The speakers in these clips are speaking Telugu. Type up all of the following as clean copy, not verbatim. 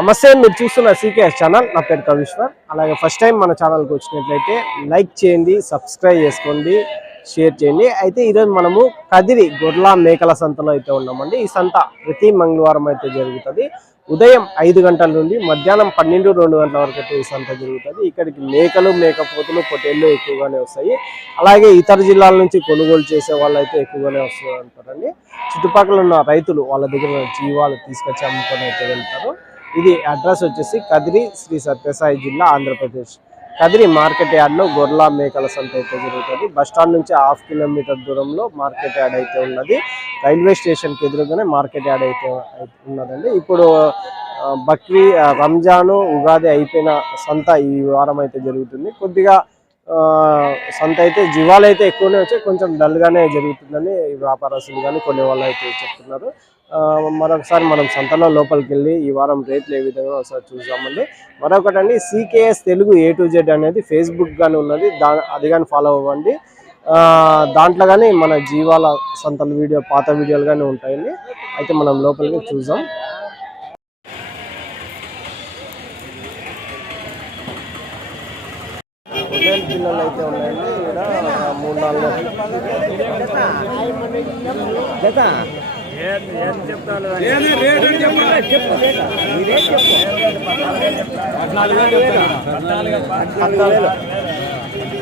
నమస్తే, మీరు చూస్తున్న సీకేఎస్ ఛానల్. నా పేరు కవిశ్వర్. అలాగే ఫస్ట్ టైం మన ఛానల్కి వచ్చినట్లయితే లైక్ చేయండి, సబ్స్క్రైబ్ చేసుకోండి, షేర్ చేయండి. అయితే ఈరోజు మనము కదిరి గొర్రెల మేకల సంతలో అయితే ఉన్నామండి. ఈ సంత ప్రతి మంగళవారం అయితే జరుగుతుంది. ఉదయం 5 గంటల నుండి మధ్యాహ్నం 12-2 గంటల వరకు అయితే ఈ సంత జరుగుతుంది. ఇక్కడికి మేకలు, మేకపోతులు, పొట్టేళ్ళు ఎక్కువగానే వస్తాయి. అలాగే ఇతర జిల్లాల నుంచి కొనుగోలు చేసే వాళ్ళు అయితే ఎక్కువగానే వస్తూ ఉంటారండి. చుట్టుపక్కల ఉన్న రైతులు వాళ్ళ దగ్గర జీవాలు తీసుకొచ్చి అమ్ముకొని అయితే వెళ్తారు. ఇది అడ్రస్ వచ్చేసి కదిరి, శ్రీ సత్యసాయి జిల్లా, ఆంధ్రప్రదేశ్. కదిరి మార్కెట్ యార్డ్లో గొర్రెల మేకల సంత అయితే జరుగుతుంది. బస్టాండ్ నుంచి 1/2 కిలోమీటర్ దూరంలో మార్కెట్ యార్డ్ అయితే ఉన్నది. రైల్వే స్టేషన్కి ఎదురుగానే మార్కెట్ యార్డ్ అయితే ఉన్నదండి. ఇప్పుడు రంజాను, ఉగాది అయిపోయిన సంత ఈ వారం అయితే జరుగుతుంది. కొద్దిగా సంత అయితే జీవాలు అయితే ఎక్కువనే వచ్చాయి, కొంచెం డల్గానే జరుగుతుందని వ్యాపారస్తులు కానీ కొనే వాళ్ళు అయితే చెప్తున్నారు. మరొకసారి మనం సంతలో లోపలికి వెళ్ళి ఈ వారం రేట్లు ఏ విధంగా ఒకసారి చూసామండి. మరొకటండి, CKS Telugu A to Z అనేది ఫేస్బుక్ కానీ ఉన్నది, అది కానీ ఫాలో అవ్వండి. దాంట్లో కానీ మన జీవాల సంతల వీడియో, పాత వీడియోలు కానీ ఉంటాయండి. అయితే మనం లోపలికి చూసాం. హోటల్ పిల్లలు అయితే ఉన్నాయండి. ఇక్కడ 3-4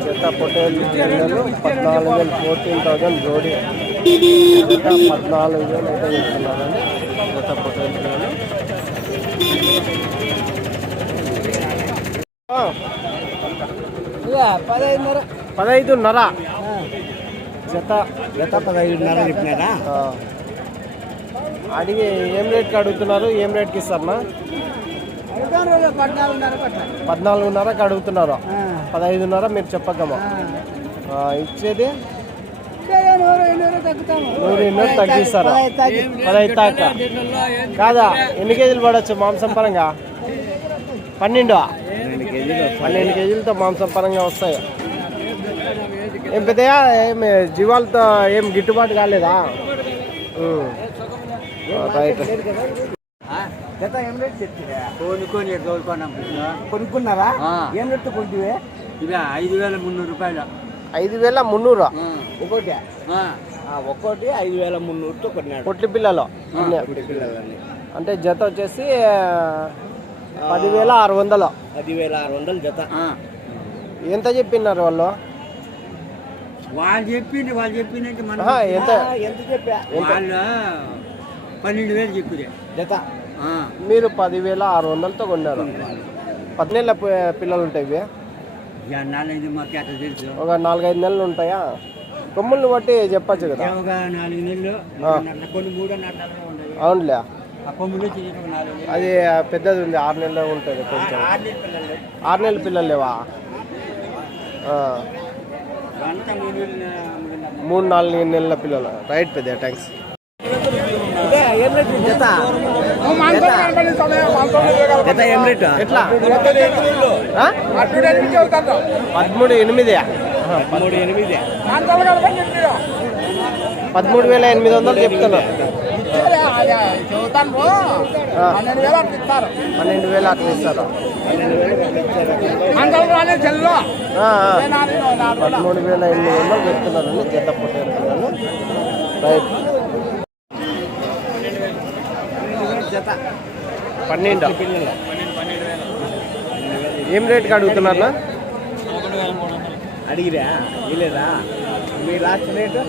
చెత్త పొట్టేలు పిల్లలు 14,000, 14,000 జోడి. 14,000 అయితే చెప్తున్నారండి చెత్త పొట్టేలు పిల్లలు. 15,500 జత 15,500 చెప్పినారా? అడిగి ఏం రేట్కి అడుగుతున్నారు? ఏం రేట్కి ఇస్తారన్నా? 14,500కి అడుగుతున్నారు. 15,500 మీరు చెప్పగమా? ఇచ్చేది 100 తగ్గిస్తారా? 15 దాకా కాదా? ఎన్ని కేజీలు పడవచ్చు మాంసం పరంగా? 12 కేజీలతో మాంసం పరంగా వస్తాయి. ఏం పెద్దయా, ఏం జీవాలతో ఏం గిట్టుబాటు కాలేదా? రైట్. కొనుక్కున్నారా? ఏం రేటు కొంటివే? 5,300 రూపాయలు. 5,300 ఒక్కోటి 5,300తో కొన్నాడు. పొట్లి పిల్లలు అంటే జత వచ్చేసి 10,600. 10,600 జత. ఎంత చెప్పినారు వాళ్ళు? వాళ్ళు చెప్పింది ఎంత చెప్పా? వాళ్ళు 12,000 చెప్పిరే జత. మీరు 10,600తో కొన్నారు. 10 నెలల పిల్లలు ఉంటాయి. ఒక 4-5 నెలలు ఉంటాయా? కొమ్ముల్ని బట్టి చెప్పచ్చు కదా. 4 నెలలు. అవునులే, అది పెద్దది ఉంది, 6 నెలలు ఉంటుంది. కొంచెం 6 నెలల పిల్లలు లేవా? 3-4 నెలల పిల్లలు. రైట్ పెద్ద, థ్యాంక్స్. జత ఏం రేటు? ఎట్లా? 13,800. 13,800 చెప్తున్నారు. 12,000 అట్లా ఇస్తారు. 13,800 చెప్తున్నారండి జత పొట్టేలు. రైట్. 12 ఏం రేట్కి అడుగుతున్నారా? అడిగిరా ఇలేదా? మీ లాస్ట్ రేటు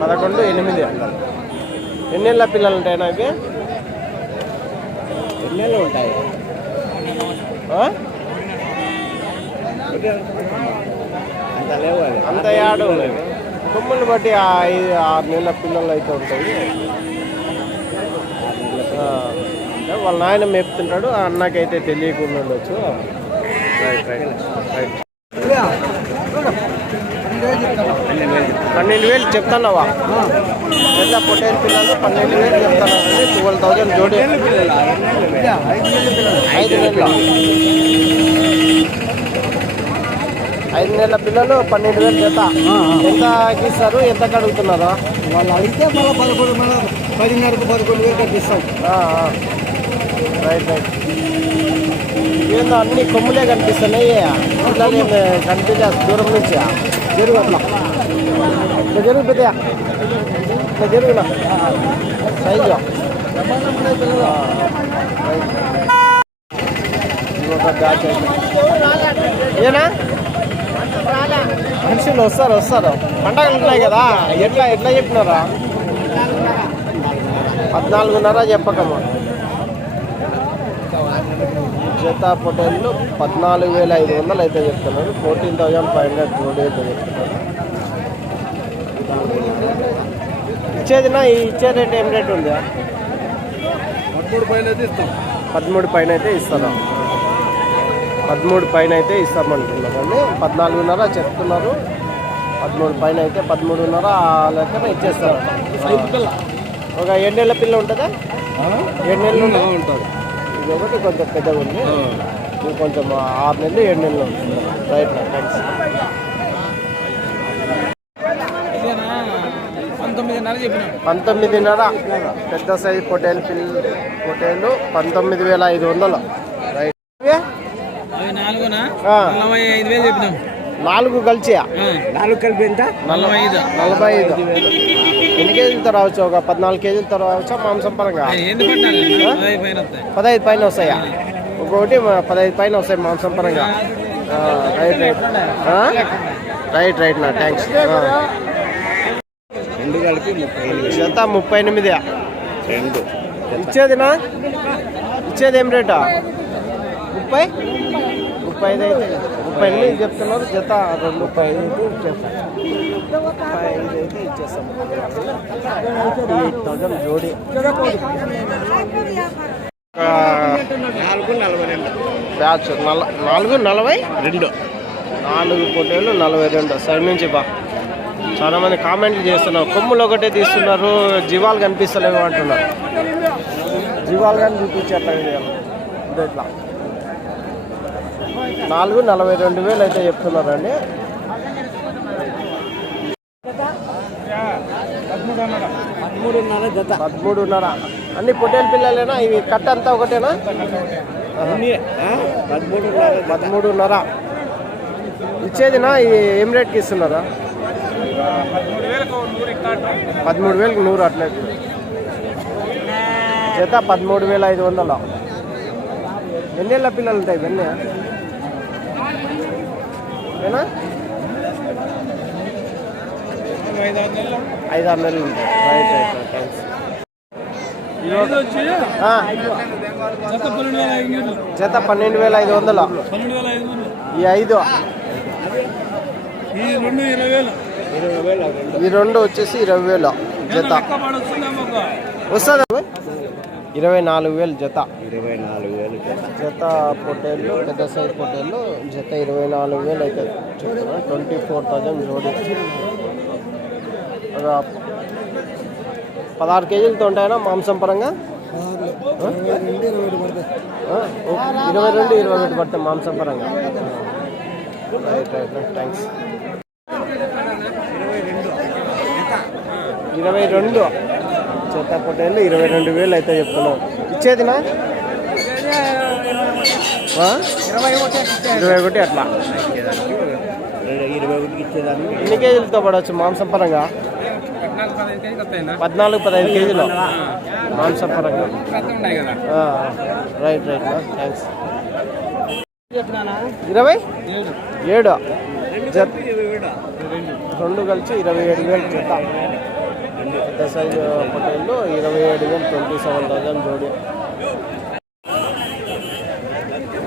11,800. ఎన్ని నెలల పిల్లలు ఉంటాయి? నాకు 2 నెలలు ఉంటాయి. అంత లేవు, అంత యాడు ఉన్నాయి. కొమ్ములు బట్టి 5-6 నెలల పిల్లలు అయితే ఉంటాయి. వాళ్ళ నాయన మేపుతుంటాడు, అన్నకైతే తెలియకుండా ఉండొచ్చు. Right right right. 12,000 చెప్తున్నావా? ఎంత పొట్టేలు పిల్లలు 12,000 చెప్తున్నారండి. 12,000 జోడి. 5 నెలల పిల్లలు 12,000 జత. ఎంతకి ఇస్తారు? ఎంతకు అడుగుతున్నారు? వాళ్ళు అడిగితే మళ్ళీ 10,000 కట్టిస్తాం. Right right. ఏందో అన్ని కొమ్ములే కనిపిస్తున్నాయి, పిల్లలు ఏమి కనిపించదు దూరం నుంచి. జరుగు అట్లా, ఇట్లా జరుగు పెద్ద, ఇట్లా జరుగునా సైజు. ఇంకొక బ్యాచ్ ఏనా మనుషులు వస్తారు పండగలు ఉన్నాయి కదా, ఎట్లా చెప్పినారా? 14.5 చెప్పకమ్మా. జత పొటేళ్ళు 14,500 అయితే చెప్తున్నారు. 14,500 జోడి అయితే చెప్తున్నారు. ఇచ్చే రేట్ ఏం రేట్ ఉందా? 13 పైన అయితే ఇస్తాం. 13 పైన అయితే ఇస్తారా? 13 పైన అయితే ఇస్తామంటున్నారండి. 14.5 చెప్తున్నారు. 13 పైన అయితే 13.5 లెక్కన ఇచ్చేస్తారు. ఒక 7 నెలల పిల్ల ఉంటుందా? 7 నెలలు ఉంటారు. ఇది ఒకటి కొంచెం పెద్దగా ఉంది, ఇది కొంచెం 6 నెలలు 7 నెలలు ఉంటుంది. Right thanks. 19.5 పెద్ద సైజ్ పొటేలు 19,500. రైట్. 4 కలిసి 4 కలిపి ఎంత? 45. ఎన్ని కేజీలతో రావచ్చు? ఒక 14 కేజీలతో రావచ్చా మాంసం పరంగా? 15 పైన వస్తాయా? ఒక్కొక్కటి 15 పైన వస్తాయి మాంసం పరంగా. రైట్ నా థ్యాంక్స్. రెండు కలిపి 38. జత 38. ఇచ్చేది ఏం రేటా? 35 అయితే 38 చెప్తున్నారు. జత 35 అయితే ఇచ్చేస్తాం. 35 అయితే ఇచ్చేస్తాం. 48,000 జోడి. 4,42 బ్యాచ్ 4,42. 4 పొటేలు 42. సైడ్ నుంచి బా చాలా మంది కామెంట్లు చేస్తున్నారు. కొమ్ములు ఒకటే తీస్తున్నారు, జీవాలు కనిపిస్తలేవు అంటున్నారు. జీవాలు కానీ చూపించి అట్లా ఇట్లా 4,42,000 అయితే చెప్తున్నారండి. 13.5 అన్ని పొట్టేలు పిల్లలేనా? ఇవి కట్ట అంతా ఒకటేనా? 13.5 ఇచ్చేదినా? ఏం రేట్కి ఇస్తున్నారా? 13,000 100 అట్లా జత 13,500. ఎన్నేళ్ళ పిల్లలు ఉంటాయి ఇవన్నీ? ఏనా 5-6 నెలలు ఉంటాయి. Right thanks. జత 12,500. ఈ 5 ఈ 2 వచ్చేసి 20,000 జత. వస్తుందా? 24,000 జత. 24,000 జత పొట్టేళ్ళు పెద్ద సైజ్ పొట్టేళ్ళు జత 24,000 అయితే చెప్తున్నారు. 24,000 జోడి. ఒక 16 కేజీలతో ఉంటాయనా మాంసం పరంగా? 22-21 పడతాయి మాంసం పరంగా. Right thanks. 22 జత పొట్టేళ్ళు 22,000 అయితే చెప్తున్నాం. ఇచ్చేదినా? 21 అట్లా. 21 ఇచ్చేదాన్ని. ఎన్ని కేజీలతో పడవచ్చు మాంసం పరంగా? 14-15 కేజీలు మాంసం పరంగా. Right thanks. 27 జత 2 కలిసి 27,000 జత. పెద్ద సైజు పొట్టేళ్ళు 27,000. 27,000 జోడి.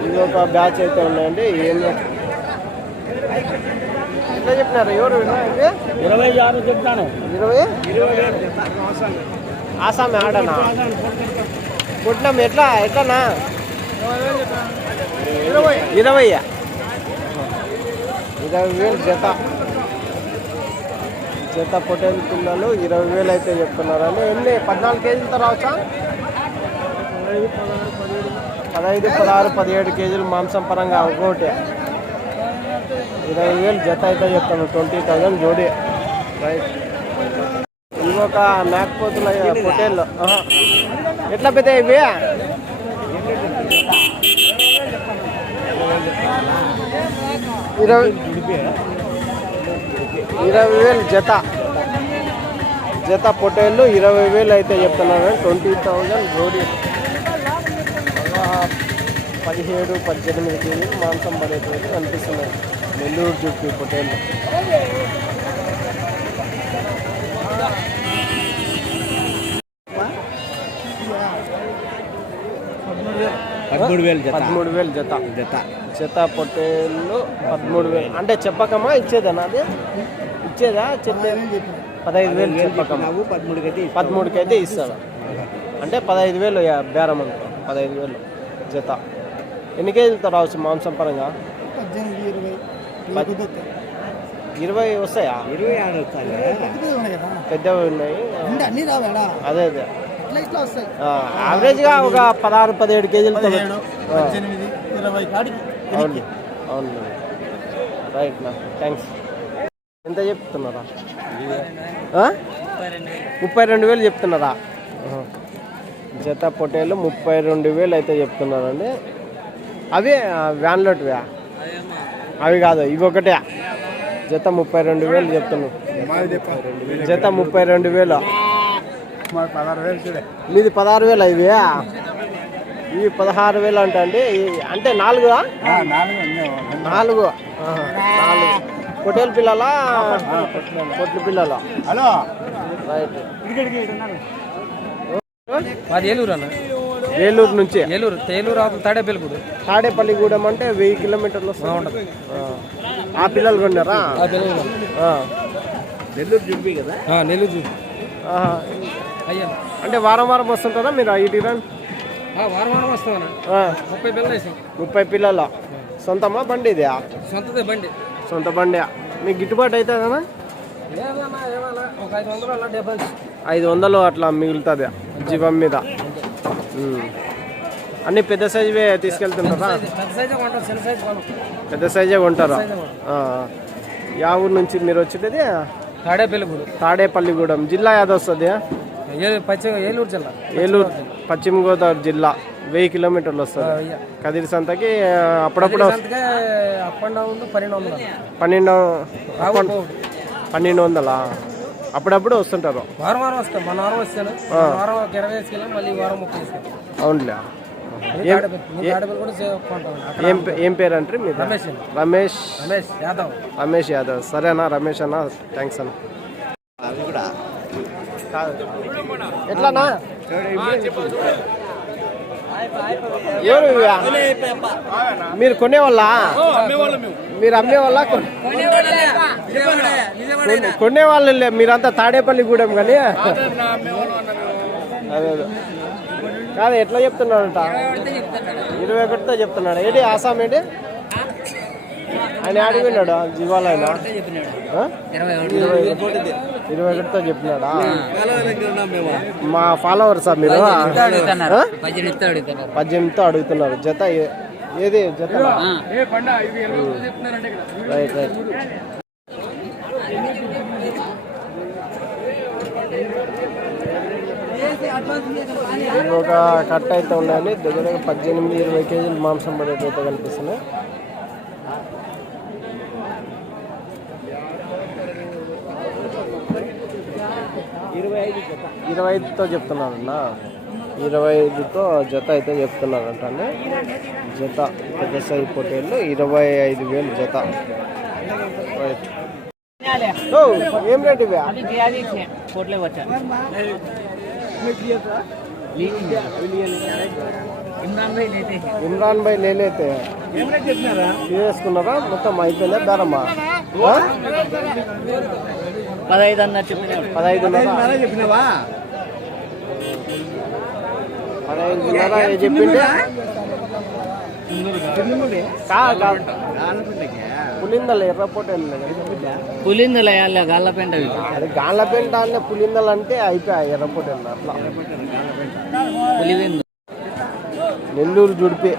ఇది ఒక బ్యాచ్ అయితే ఉన్నాయండి. ఏం ఎట్లా చెప్పినారు? ఎవరు 26 చెప్తాను. 20 ఆసామి ఆడనా? పుట్నం ఎట్లనా? 20,000 జత. జత పొటేల్ పిల్లలు 20,000 అయితే చెప్తున్నారని. ఎన్ని 14 కేజీలతో రావచ్చా? 15, 16, 17 కేజీలు మాంసం పరంగా ఒక్కోటి. 20,000 జత అయితే చెప్తాను. 20,000 జోడి. రైట్. ఇవి ఒక మేకపోతుల పొటేళ్ళు. ఎట్లా పెద్ద ఇవి? 20 20,000 జత. జత పొట్టేళ్ళు 20,000 అయితే చెప్తున్నారు. 20,000 జోడి. 17-18 కేజీలు మాంసం పడేటువంటి కనిపిస్తున్నాయి నెల్లూరు జుట్టు పొట్టేళ్ళు. పదమూడు వేలు జత. 13,000 జత. జత జత పొట్టేళ్ళు 13,000. అంటే చెప్పకమా ఇచ్చేదేనా? అది ఇచ్చేదా? చెప్పే 15,000 చెప్పకమా? 13కి అయితే ఇస్తాడు. అంటే 15,000 బేరం అనుకో. 15,000 జత. ఎన్ని కేజీలతో రావచ్చు మాంసం పరంగా? 20 వస్తాయా? 20 పెద్దవి ఉన్నాయి. అదే అదే యావరేజ్గా ఒక 16-17 కేజీలతో. అవును అవును రైట్ నా థ్యాంక్స్. ఎంత చెప్తున్నారా? 32,000 చెప్తున్నారా? జత పొట్టేళ్ళు 32,000 అయితే చెప్తున్నారండి. అవి వ్యాన్లోటివా? అవి కాదు, ఇవి ఒకటే. జత 32,000 చెప్తున్నాను. జత 32,000. మీది 16,000 ఇవి? ఇవి 16,000 అంట అండి. అంటే 4 పొట్టేలు పిల్లలా? పొట్ల పిల్లలా? రైట్. మాది ఏలూరు అన్న. ఏలూరు నుంచి? ఏలూరు తాడేపల్లిగూడెం. తాడేపల్లిగూడెం అంటే 1000 కిలోమీటర్లు ఉంటుంది. ఆ పిల్లలు కొన్నారా? నెల్లూరు జుడిపి కదా? నెల్లూరు జుడిపి. అయ్యా అంటే వారం వారం వస్తుంటారా మీరు ఇటు? వారం వారం వస్తామన్నా. 30 పిల్లలు వేసాం. 30 పిల్లలు. సొంతమా బండి ఇది? సొంతదే బండి. సొంత బండి. మీకు గిట్టుబాటు అవుతుందన్నా? ఒక 500 అలా 500 అట్లా మిగులుతుంది జీవం మీద. అన్ని పెద్ద సైజువే తీసుకెళ్తుంటారా? పెద్ద సైజే కొంటారా? యా ఊరు నుంచి మీరు వచ్చేది? తాడేపల్లిగూడెం. జిల్లా యాదవ్ వస్తుంది? ఏలూరు జిల్లా. ఏలూరు పశ్చిమ గోదావరి జిల్లా. 1000 కిలోమీటర్లు వస్తుంది. కదిరి సంతకి అప్పుడప్పుడు 1200 అప్పుడప్పుడు వస్తుంటారు. వారం వారం వస్తాం. మన వారం వస్తాను. వారం 20 వేసుకెళ్ళాం, మళ్ళీ వారం 30 వేసుకెళ్ళాం. అవునులే. ఏం పేరు అంటే మీరు? రమేష్ యాదవ్. సరేనా రమేష్ అన్న, థ్యాంక్స్ అన్న. ఎట్లానా ఎవరు మీరు కొనేవాళ్ళ? మీరు అమ్మేవాళ్ళ? కొనేవాళ్ళు మీరంతా తాడేపల్లిగూడెం కానీ. అదే కాదు, ఎట్లా చెప్తున్నాడంట? 21తో చెప్తున్నాడు. ఏంటి ఆసాం ఏంటి? ఆయన ఆడిపోయినాడు జీవాలు. ఆయన 21తో చెప్పినాడా? మా ఫాలోవర్సా మీరు? 18తో అడుగుతున్నారు. జత ఏది జత? Right right. ఇది ఒక కట్ట అయితే ఉన్నాయండి. దగ్గర 18-20 కేజీలు మాంసం పడేటైతే కనిపిస్తున్నాయి. ఇరవై 25తో చెప్తున్నారన్న. 25తో జత అయితే చెప్తున్నారంట అండి. జత పెద్ద సైజు పొట్టేళ్ళు 25,000 జత. రైట్. ఏం రేట్ ఇవి? ఇమ్రాన్ భాయ్ లేతే తీసుకున్నారా? మొత్తం అయిపోయిందా బేరమ్మా? 15 అన్నట్టు 15,500 చెప్పిండే. పులిందల ఎర్రపోటేళ్ళు. పులిందల గాళ్ళపెంట. అది గాళ్ళపెంట అంటే పులిందలు అంటే అయిపోయాయి ఎర్రపోటేళ్ళు. అట్లా నెల్లూరు జుడిపి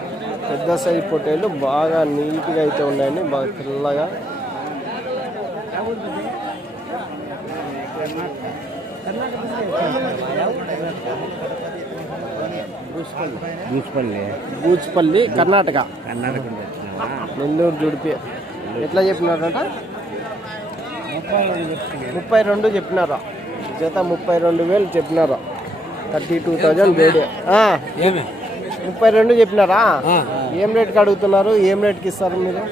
పెద్ద సైజు పొట్టేళ్ళు బాగా నీట్గా అయితే ఉన్నాయండి. బాగా తెల్లగా. బూచ్పల్లి కర్ణాటక, కర్ణాటక నెల్లూరు జుడిపి. ఎట్లా చెప్పినారంట? 32 చెప్పినారా? జత 32,000 చెప్పినారా? 32,000 వేడి. 32 చెప్పినారా? ఏం రేట్కి అడుగుతున్నారు? ఏం రేట్కి ఇస్తారు మీరు?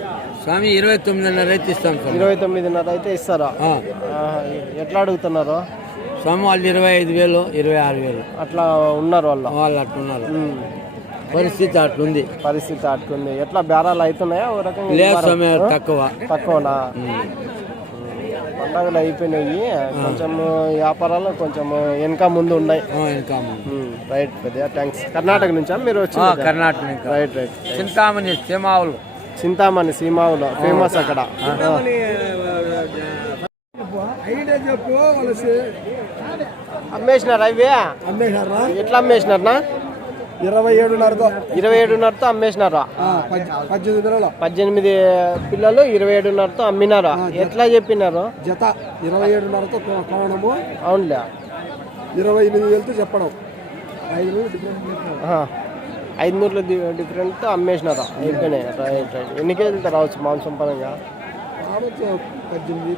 స్వామి 29,500 అయితే ఇస్తాం. 29,500 అయితే ఇస్తారా? ఎట్లా అడుగుతున్నారు స్వామి? వాళ్ళు 25,000, 26,000 అట్లా ఉన్నారు వాళ్ళు అట్లున్నారు. పరిస్థితి అట్లుంది. ఎట్లా బేరాలు అవుతున్నాయా? ఓ రకంగా లేదు స్వామి, తక్కువనా? పండగలు అయిపోయినాయి, కొంచెం వ్యాపారాలు కొంచెం వెనక ముందు ఉన్నాయి. రైట్ పెద్ద థ్యాంక్స్. కర్ణాటక నుంచా మీరు వచ్చి? కర్ణాటక. రైట్. చింతామణి సీమావులు ఫేమస్ అక్కడ. అమ్మేసినారా ఇవి? ఎట్లా అమ్మేసినారా? 27,500తో అమ్మేసినారా? 18 పిల్లలు 27,500తో అమ్మినారా? ఎట్లా చెప్పినారు? జత 27,500తో కొనడము. అవునులే. 28,000తో చెప్పడం. 500 డిఫరెంట్తో అమ్మేసినారా? అయిపోయినాయి. రైట్. ఎన్ని కేజీలతో రావచ్చు మాంసం పరంగా? 18, 16,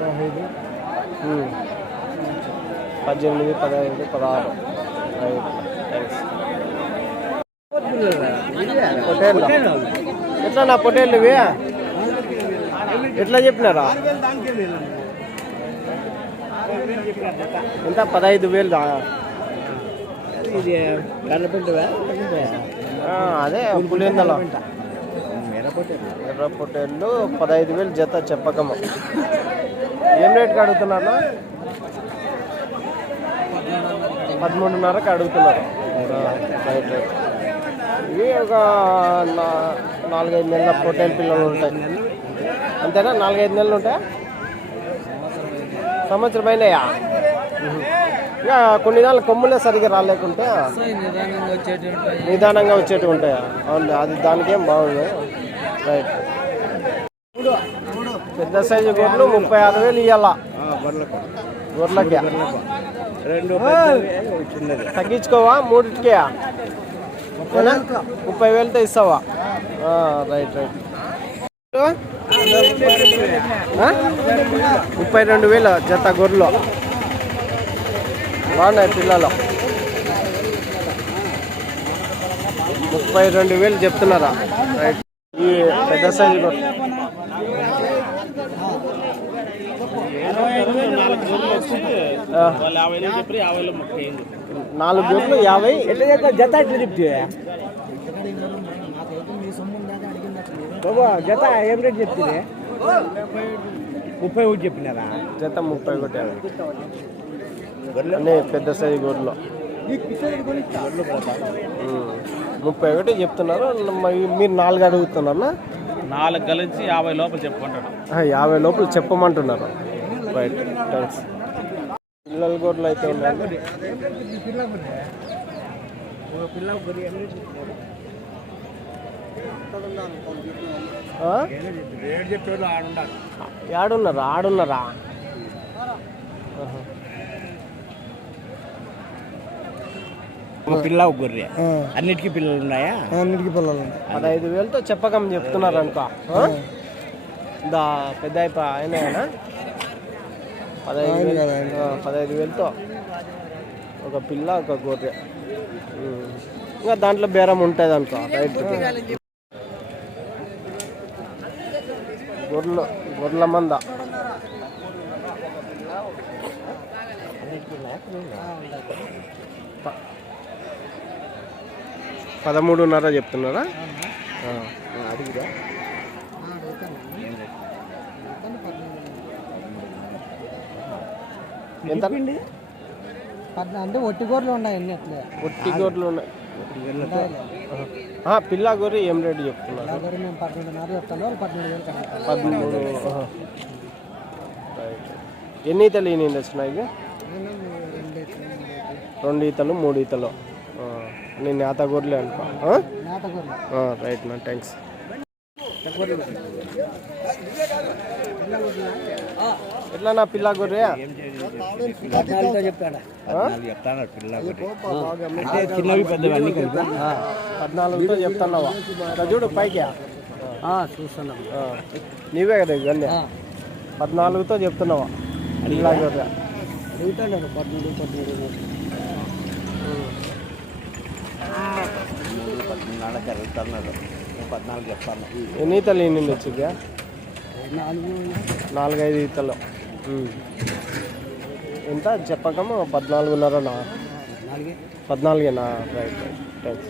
15. 18, 15, 16. Right thanks. పొటేళ్ళు ఎట్లా నా పొటేళ్ళు ఇవి? ఎట్లా చెప్పినారా? ఎంత? 15,000. అదే పులిందల ఎర్ర పొటేళ్ళు 15,000 జత చెప్పకము. ఏం రేట్కి అడుగుతున్నారు? 13,500కి అడుగుతున్నారు. రైట్. ఇవి ఒక 4-5 నెలల పొట్టేలు పిల్లలు ఉంటాయి అంతేనా? 4-5 నెలలు ఉంటాయా? సంవత్సరం అయినాయా? ఇక కొన్ని నెలలు కొమ్ములే సరిగ్గా రాలేకుంటే నిదానంగా వచ్చేటి ఉంటాయా? అవును, అది దానికేం బాగుంది. రైట్. పెద్ద సైజు గొర్రెలు 36,000 ఇవ్వాలా గొర్రెలకి. తగ్గించుకోవా? 3కి 30,000తో ఇస్తావా? రైట్. 32,000 జత గొర్రెలు బాగున్నాయి పిల్లలు. 32,000 చెప్తున్నారా? రైట్. ఈ పెద్ద సైజు గొర్రెలు 4 గొర్రెలు 50. ఎట్లా చేస్తా జత? ఎట్లా చెప్తే జత ఏం రేట్ చెప్తే? 31 చెప్పినారా? జత 31 అన్నీ పెద్ద సైజు గొర్రెలు 31 చెప్తున్నారు. మీరు 4 అడుగుతున్నారు. 4 కలిసి 50 లోపల చెప్పుకుంటాడు. 50 లోపల చెప్పమంటున్నారు. Right thanks. పిల్లల గొర్రెలు అయితే ఉన్నాయి. ఆడున్నారా? పిల్ల గొర్రె అన్నిటికీ పిల్లలు ఉన్నాయా? అన్నిటికీ పిల్లలు 15,000తో చెప్పకం చెప్తున్నారు అనుకో. పెద్ద అయినా 15,000తో ఒక పిల్ల ఒక గొర్రె. ఇంకా దాంట్లో బేరం ఉంటుంది అనుకో. రైట్. గొర్రెల మంద 13,500 చెప్తున్నారా? అడిగిరా? ఎంత అంటే ఒట్టి గొర్రెలు ఉన్నాయి. అన్ని అట్లే ఒట్టి గొర్రెలు ఉన్నాయి. పిల్ల గొర్రె ఏం రేటు చెప్తున్నారు? 12,500 చెప్తాను. 12,000. 13. ఎన్ని ఈతలు ఈయన వచ్చినాయి? 2 ఈతలు 3 ఈతలు. నేను నేత గొర్రెలే అనుకో. రైట్ నా థ్యాంక్స్. ఎట్లా నా పిల్ల గొర్రె చెప్పాడా ఆ? చిన్నవి పెద్దవి అన్ని కలిపి 14తో చెప్తున్నావా ఇట్లా చూడు పైకి చూస్తున్నాం నీవే కదా ఇవన్నీ 14తో చెప్తున్నావా పిల్ల గొర్రె అడుగుతాడు 13 14 చెప్తాను ఎన్ని ఈతలు నిండి వచ్చిందా 4-5 ఈతలు ఎంత చెప్పకము 14.5 14 రైట్ థ్యాంక్స్